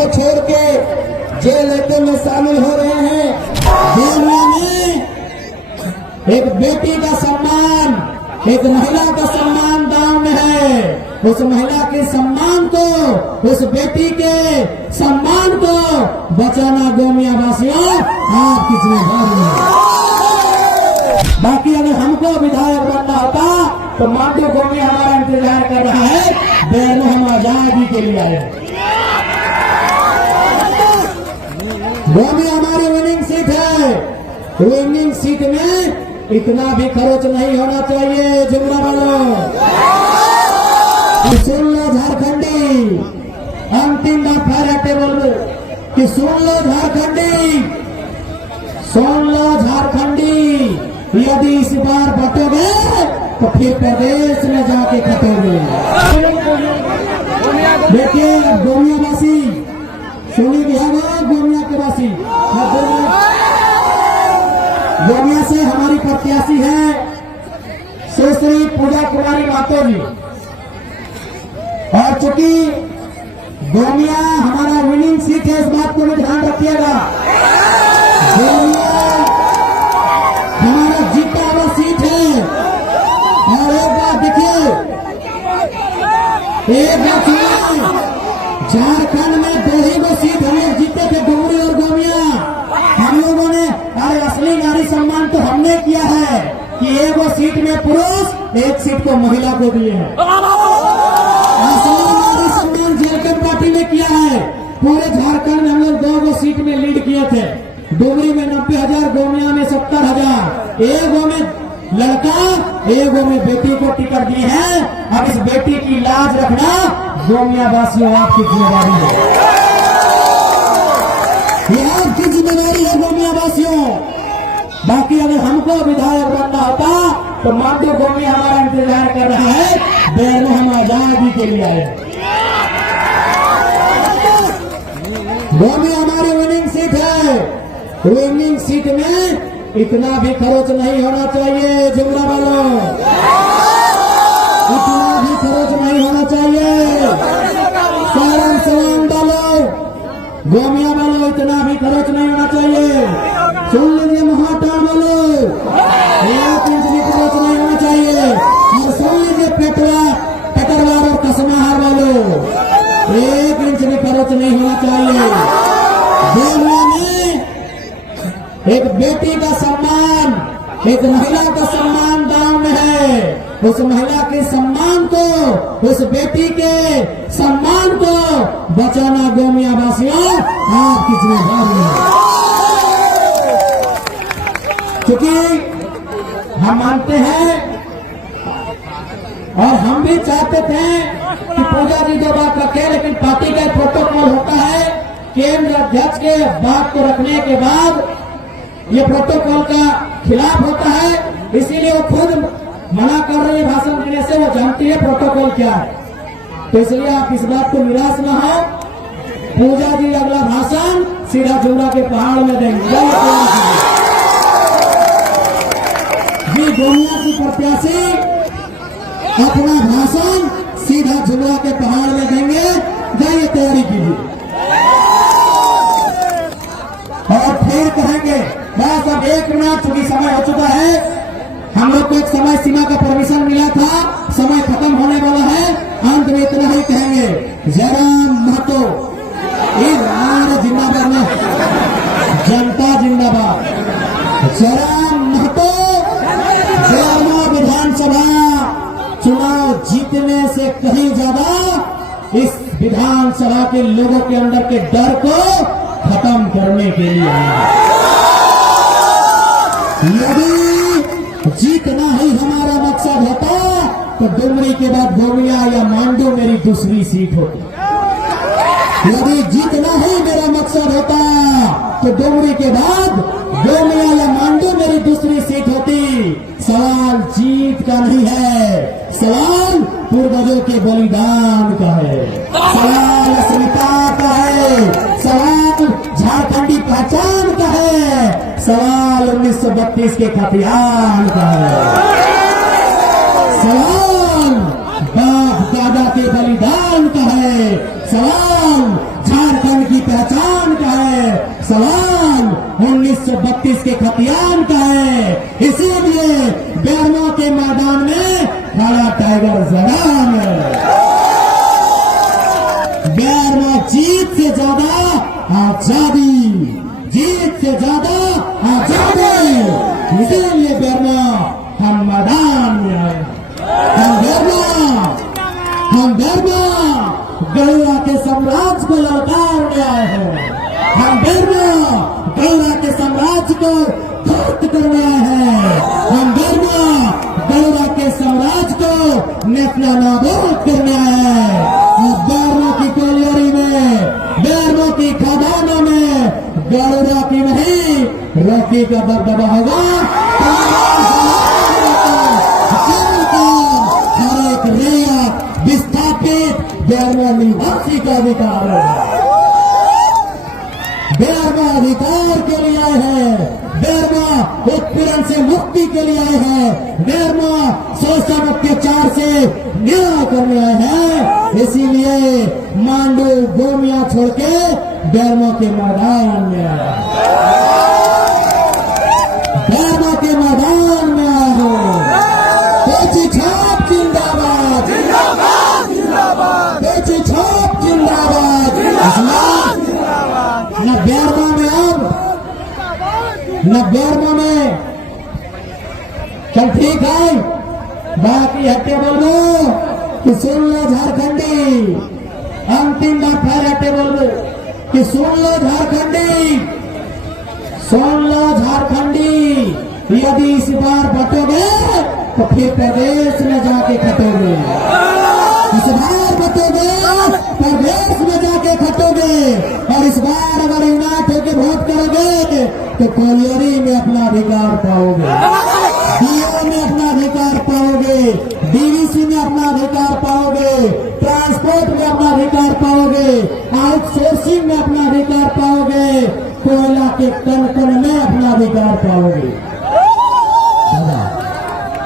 को छोड़ के जेल में शामिल हो रहे हैं। गोमिया में एक बेटी का सम्मान, एक महिला का सम्मान दांव में है। उस महिला के सम्मान को, उस बेटी के सम्मान को बचाना गोमिया वासियों आपकी जिम्मेदारी है। बाकी अगर हमको विधायक बनना होता तो मांडू गोमिया हमारा इंतजार कर रहा है। बहनों, हम आजादी के लिए आए। गोमिया हमारी विनिंग सीट है। विनिंग सीट में इतना भी खरोच नहीं होना चाहिए। जुमला वालों सुन लो झारखंडी, अंतिम बात है टेबल कि सुन लो झारखंडी, सुन लो झारखंडी, यदि इस बार बटोगे तो फिर प्रदेश में जाके खटोगे। देखिए गोमिया वासी सुनी बिहार, गोमिया के वासी, गोमिया से हमारी प्रत्याशी है सुश्री पूजा कुमारी महतो जी। और चूंकि गोमिया हमारा विनिंग सीट है, इस बात को भी ध्यान रखिएगा। गोमिया हमारा जीता हुआ सीट है। और एक बात देखिए, एक बात सुनिए, झारखंड में 2 ही वो सीट हम लोग जीते थे, डुमरी और गोमिया। हम लोगों ने अरे असली नारी सम्मान तो हमने किया है कि एक वो सीट में पुरुष, एक सीट को महिला को दिए हैं। असली नारी सम्मान झारखंड पार्टी ने किया है। पूरे झारखंड में हम लोग 2 सीट में लीड किए थे। डुमरी में 90,000, गोमिया में 70,000। एक में लड़का, एक में बेटी को टिकट दिए हैं। अब इस बेटी की लाज रखना गोमिया वासियों आपकी जिम्मेदारी है। ये आपकी जिम्मेदारी है गोमिया वासियों। बाकी अगर हमको विधायक बनना होता तो मांडू गोमिया हमारा इंतजार कर रहा है। बहनों, हम आजादी के लिए आए। गोमिया हमारी विनिंग सीट है। विनिंग सीट में इतना भी खरोच नहीं होना चाहिए। जुमला वालों, इतना भी खरोच नहीं होना चाहिए। सारा सलाम डालो गोमिया वालों, इतना भी खरोच नहीं होना चाहिए। सुन लीजिए महाटार वालों, 1 इंच भी खरोच नहीं होना चाहिए। और सुन लीजिए पेटरवार और कसमाहार वालों, 1 इंच भी खरोच नहीं होना चाहिए। गोमिया में एक बेटी का सम्मान, एक महिला का सम्मान दांव में है। उस महिला के सम्मान को, उस बेटी के सम्मान को बचाना गोमिया वासियों आपकी जिम्मेदारी है। क्योंकि हम मानते हैं और हम भी चाहते थे कि पूजा जी जो बात रखे, लेकिन पार्टी का प्रोटोकॉल होता है। केंद्र अध्यक्ष के बात को रखने के बाद ये प्रोटोकॉल का खिलाफ होता है, इसीलिए वो खुद मना कर रही है भाषण देने से। वो जानती है प्रोटोकॉल क्या है, तो इसलिए आप इस बात को निराश न हो। पूजा जी अगला भाषण सीधा जुमरा के पहाड़ में देंगे। जी गोमिया की प्रत्याशी अपना भाषण सीधा जुमरा के पहाड़ में देंगे। जाइए तैयारी कीजिए और फिर कहेंगे। बस अब 1 मिनट, चूंकि समय हो चुका है। हम लोग को एक समय सीमा का परमिशन मिला था, समय खत्म होने वाला है। अंत में इतना ही कहेंगे, जयराम महतो जिंदाबाद, जनता जिंदाबाद। जयराम महतो जयमा विधानसभा चुनाव जीतने से कहीं ज्यादा इस विधानसभा के लोगों के अंदर के डर को खत्म करने के लिए आए। यदि जीतना ही हमारा मकसद होता तो डुमरी के बाद गोमिया या मांडू मेरी दूसरी सीट होती। यदि जीतना ही मेरा मकसद होता तो डुमरी के बाद गोमिया या मांडू मेरी दूसरी सीट होती। सवाल जीत का नहीं है, सवाल पूर्वजों के बलिदान का है, सवाल अस्मिता का है, सवाल झारखंडी पहचान का है, सवाल 1932 के खतियान का है, सवाल बाप दादा के बलिदान का है, सवाल झारखंड की 1932 के खतियान का है। इसीलिए बेरमो के मैदान में खड़ा टाइगर जवान है। बेरमो जीत से ज्यादा आजादी, जीत से ज्यादा आजादी। इसीलिए बेरमो हम मैदान में आए। हम बेरमो गौरा के साम्राज्य को ललकारने आए हैं। हम बेरमो गौरा के साम्राज्य को ध्वस्त करने आए हैं। हम बेरमो गौरा के साम्राज्य को नेफना नाबूद करने आए हैं। और बेरमो की कोलियरी में, बेरमो की खदानों में गौरा की नहीं रॉकी का दबदबा होगा। हर एक रियायत विस्थापित बेरमो निवासी का अधिकार है। बेरमो अधिकार के लिए आए हैं। बेरमो उत्पीड़न से मुक्ति के लिए आए हैं। बेरमो शोषण अत्याचार से न्याय करने आए हैं। इसीलिए मांडू गोमिया छोड़ के बेरमो के मैदान में आए। बेरमो के मैदान में आए हो। पेची छाप जिंदाबाद, पेची छाप जिंदाबाद। न बेरमो में अब, न बेरमो में चल ठीक है। बाकी हट्टे बोलो कि सुन लो झारखंडी, अंतिम बार फिर हट्टे बोलो कि सुन लो झारखंडी, सुन लो झारखंडी। यदि इस बार बटोगे तो फिर प्रदेश में जाके खटोगे। इस बार बटोगे प्रदेश में जाके खटोगे। और इस बार अगर यूनाइट होकर वोट करोगे तो कोलियरी में अपना अधिकार पाओगे, डीओ में अपना अधिकार पाओगे, डीवीसी में अपना अधिकार पाओगे, ट्रांसपोर्ट में अपना अधिकार पाओगे, आउटसोर्सिंग में अपना अधिकार पाओगे, कोयला के कण कण में अपना अधिकार पाओगे।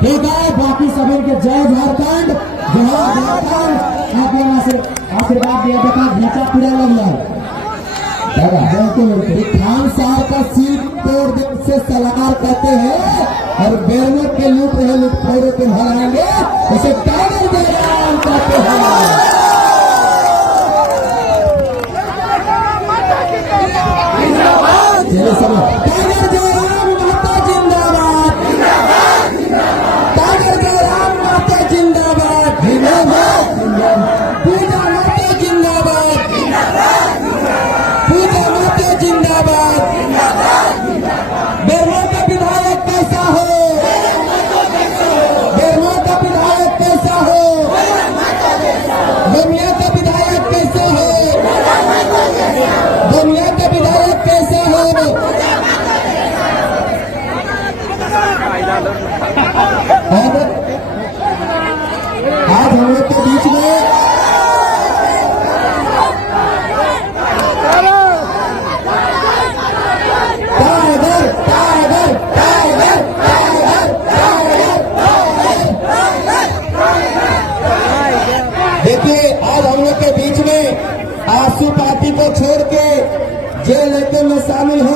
ठीक है, बाकी सभी के जय झारखंड, जय झारखंड। आप यहाँ से आशीर्वाद दिया बता घीचा पूरा लग जाए। खान साहब का सीट तोड़ से सलाहकार कहते हैं और बेरमो के लूट रहे लुटखोरों को हराएंगे उसे टाइगर जयराम कहते हैं। चलिए सब टाइगर जयराम माता जिंदाबाद, टाइगर जयराम माता जिंदाबाद, पूजा माता जिंदाबाद, पूजा माता जिंदाबाद। बेरमो का विधायक कैसा हो, बेरमो का विधायक कैसा हो, गोमिया का विधायक कैसा हो, गोमिया का विधायक कैसा हो। और आज हम लोग के बीच में tiger tiger tiger tiger tiger. देखिए आज हम लोग के बीच में आसू पार्टी को छोड़ के जेल में शामिल हो